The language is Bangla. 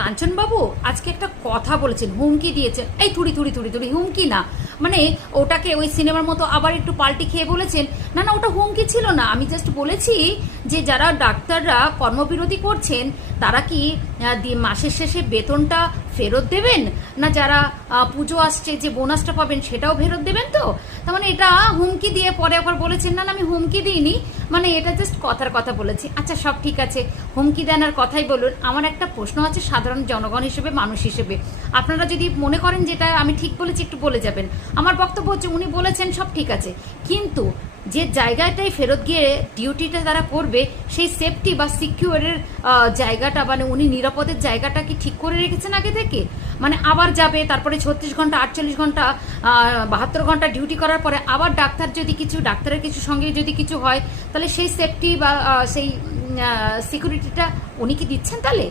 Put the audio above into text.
কাঞ্চনবাবু আজকে একটা কথা বলেছেন, হুমকি দিয়েছেন। এই থুড়ি থুড়ি থুড়ি থুড়ি, হুমকি না, মানে ওটাকে ওই সিনেমার মতো আবার একটু পাল্টি খেয়ে বলেছেন। না না, ওটা হুমকি ছিল না। আমি জাস্ট বলেছি যে যারা ডাক্তাররা কর্মবিরতি করছেন তারা কি মাসের শেষে বেতনটা ফেরত দেবেন, না যারা পুজো আসছে যে বোনাসটা পাবেন সেটাও ফেরত দেবেন? তো তার মানে এটা হুমকি দিয়ে পরে আবার বলেছেন না না আমি হুমকি দিইনি, মানে এটা জাস্ট কথার কথা বলেছি। আচ্ছা সব ঠিক আছে, হুমকি দেন আর কথাই বলুন। আমার একটা প্রশ্ন আছে সাধারণ জনগণ হিসেবে, মানুষ হিসেবে, আপনারা যদি মনে করেন যেটা আমি ঠিক বলেছি একটু বলে যাবেন। আমার বক্তব্য হচ্ছে উনি বলেছেন সব ঠিক আছে, কিন্তু যে জায়গাটাই ফেরত গিয়ে ডিউটিটা তারা করবে সেই সেফটি বা সিকিউরের জায়গাটা, মানে উনি নিরাপদের জায়গাটা কি ঠিক করে রেখেছেন আগে থেকে? মানে আবার যাবে, তারপরে 36 ঘন্টা 48 ঘন্টা 72 ঘন্টা ডিউটি করার পরে আবার ডাক্তারের কিছু সঙ্গে যদি কিছু হয়, তাহলে সেই সেফটি বা সেই সিকিউরিটিটা উনি কি দিচ্ছেন? তাহলে